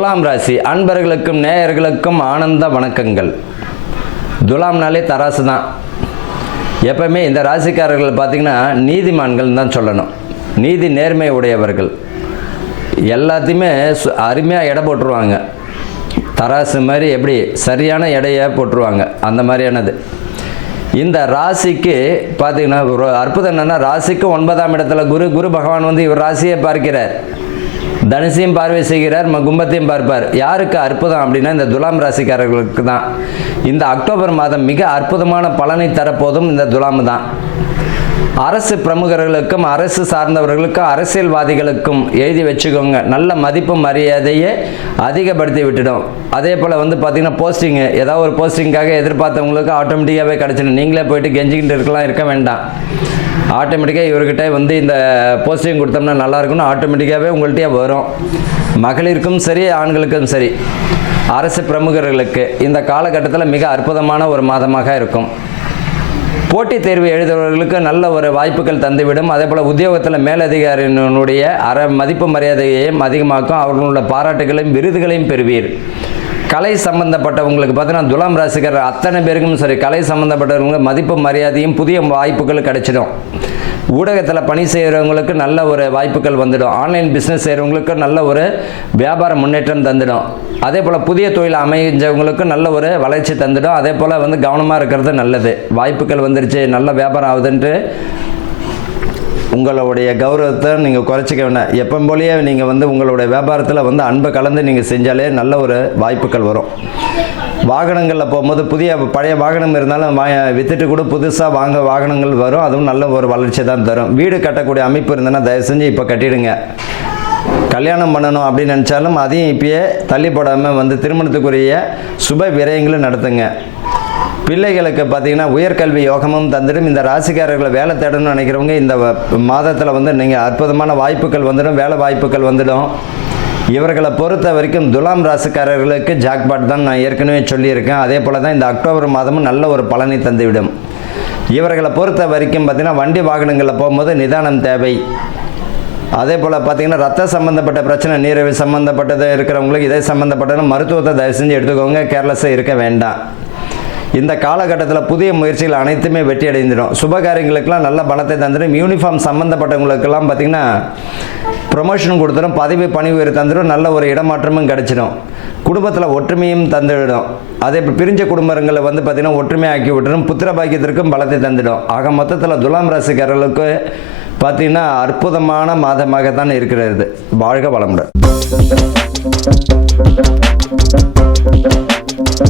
துலாம் ராசி அன்பர்களுக்கும் நேயர்களுக்கும் ஆனந்த வணக்கங்கள். துலாம்னாலே தராசு தான். எப்பவுமே இந்த ராசிக்காரர்கள் பார்த்திங்கன்னா நீதிமான்கள் தான் சொல்லணும். நீதி நேர்மை உடையவர்கள். எல்லாத்தையுமே அருமையாக எடை போட்டுருவாங்க. தராசு மாதிரி எப்படி சரியான எடையை போட்டுருவாங்க, அந்த மாதிரியானது. இந்த ராசிக்கு பார்த்திங்கன்னா ஒரு அற்புதம் என்னென்னா, ராசிக்கு 9ஆம் இடத்துல குரு பகவான் வந்து இவர் ராசியை பார்க்கிறார். தனுசையும் பார்வை செய்கிறார், கும்பத்தையும் பார்ப்பார். யாருக்கு அற்புதம் அப்படின்னா இந்த துலாம் ராசிக்காரர்களுக்கு தான். இந்த அக்டோபர் மாதம் மிக அற்புதமான பலனை தரப்போதும் இந்த துலாம் தான். அரசு பிரமுகர்களுக்கும் அரசு சார்ந்தவர்களுக்கும் அரசியல்வாதிகளுக்கும் எழுதி வச்சுக்கோங்க, நல்ல மதிப்பு மரியாதையை அதிகப்படுத்தி விட்டுடும். அதே போல் வந்து பார்த்திங்கன்னா போஸ்டிங்கு, ஏதாவது ஒரு போஸ்டிங்காக எதிர்பார்த்தவங்களுக்கு ஆட்டோமேட்டிக்காகவே கிடச்சிடும். நீங்களே போயிட்டு கெஞ்சிக்கிட்டு இருக்க வேண்டாம். ஆட்டோமேட்டிக்காக இவர்கிட்ட வந்து இந்த போஸ்டிங் கொடுத்தோம்னா நல்லாயிருக்குன்னு ஆட்டோமேட்டிக்காகவே உங்கள்கிட்டயே வரும். மகளிருக்கும் சரி ஆண்களுக்கும் சரி, அரசு பிரமுகர்களுக்கு இந்த காலகட்டத்தில் மிக அற்புதமான ஒரு மாதமாக இருக்கும். போட்டித் தேர்வு எழுதுபவர்களுக்கு நல்ல ஒரு வாய்ப்புகள் தந்துவிடும். அதே போல் உத்தியோகத்தில் மேலதிகாரியினுடைய மதிப்பு மரியாதையையும் அதிகமாக்கும். அவர்களுடைய பாராட்டுகளையும் விருதுகளையும் பெறுவீர். கலை சம்பந்தப்பட்டவங்களுக்கு பார்த்தீங்கன்னா துலாம் ராசிக்காரர் அத்தனை பேருக்கும் சரி, கலை சம்பந்தப்பட்டவங்களுக்கு மதிப்பு மரியாதையும் புதிய வாய்ப்புகள் கிடைச்சிடும். ஊடகத்தில் பணி செய்கிறவங்களுக்கு நல்ல ஒரு வாய்ப்புகள் வந்துடும். ஆன்லைன் பிஸ்னஸ் செய்கிறவங்களுக்கு நல்ல ஒரு வியாபார முன்னேற்றம் தந்துடும். அதே போல் புதிய தொழில் அமைஞ்சவங்களுக்கு நல்ல ஒரு வளர்ச்சி தந்துடும். அதே போல் வந்து கவனமாக இருக்கிறது நல்லது. வாய்ப்புகள் வந்துருச்சு, நல்ல வியாபாரம் ஆகுதுன்ட்டு உங்களுடைய கௌரவத்தை நீங்கள் குறைச்சிக்க வேண்டாம். எப்போ போலேயே நீங்கள் வந்து உங்களுடைய வியாபாரத்தில் வந்து அன்பை கலந்து நீங்கள் செஞ்சாலே நல்ல ஒரு வாய்ப்புகள் வரும். வாகனங்களில் போகும்போது பழைய வாகனம் இருந்தாலும் விற்றுட்டு கூட புதுசாக வாகனங்கள் வரும். அதுவும் நல்ல ஒரு வளர்ச்சி தான் தரும். வீடு கட்டக்கூடிய அமைப்பு இருந்ததுன்னா தயவு செஞ்சு இப்போ கட்டிடுங்க. கல்யாணம் பண்ணணும் அப்படின்னு நினச்சாலும் அதையும் இப்பயே தள்ளி போடாமல் வந்து திருமணத்துக்குரிய சுப விரயங்களும் நடத்துங்க. பிள்ளைகளுக்கு பார்த்திங்கன்னா உயர்கல்வி யோகமும் தந்துடும். இந்த ராசிக்காரர்களை வேலை தேடணும்னு நினைக்கிறவங்க இந்த மாதத்தில் வந்து நீங்கள் அற்புதமான வாய்ப்புகள் வந்துடும், வேலை வாய்ப்புகள் வந்துடும். இவர்களை பொறுத்த வரைக்கும் துலாம் ராசிக்காரர்களுக்கு ஜாக்பாட் தான் நான் ஏற்கனவே சொல்லியிருக்கேன். அதே போல் தான் இந்த அக்டோபர் மாதமும் நல்ல ஒரு பலனை தந்துவிடும். இவர்களை பொறுத்த வரைக்கும் பார்த்திங்கன்னா வண்டி வாகனங்களில் போகும்போது நிதானம் தேவை. அதே போல் பார்த்திங்கன்னா ரத்த சம்மந்தப்பட்ட பிரச்சனை, நீரிழிவு சம்மந்தப்பட்டது இருக்கிறவங்களுக்கு இதை சம்மந்தப்பட்ட மருத்துவத்தை தயவு செஞ்சு எடுத்துக்கோங்க. கேர்லெஸ்ஸாக இருக்க வேண்டாம். இந்த காலகட்டத்தில் புதிய முயற்சிகள் அனைத்துமே வெற்றி அடைந்துடும். சுபகாரியங்களுக்கெல்லாம் நல்ல பலத்தை தந்துடும். யூனிஃபார்ம் சம்மந்தப்பட்டவங்களுக்கெல்லாம் பார்த்திங்கன்னா ப்ரொமோஷன் கொடுத்துடும், பதவி பணி உயர்வு தந்துடும், நல்ல ஒரு இடமாற்றமும் கிடச்சிடும். குடும்பத்தில் ஒற்றுமையும் தந்துவிடும். அதே பிரிஞ்ச குடும்பங்களை வந்து பார்த்திங்கன்னா ஒற்றுமையை ஆக்கி விட்டுடும். புத்திர பாக்கியத்திற்கும் பலத்தை தந்துடும். ஆக மொத்தத்தில் துலாம் ராசிக்காரர்களுக்கு பார்த்திங்கன்னா அற்புதமான மாதமாக தான் இருக்கிறது. வாழ்க வளமுடன்.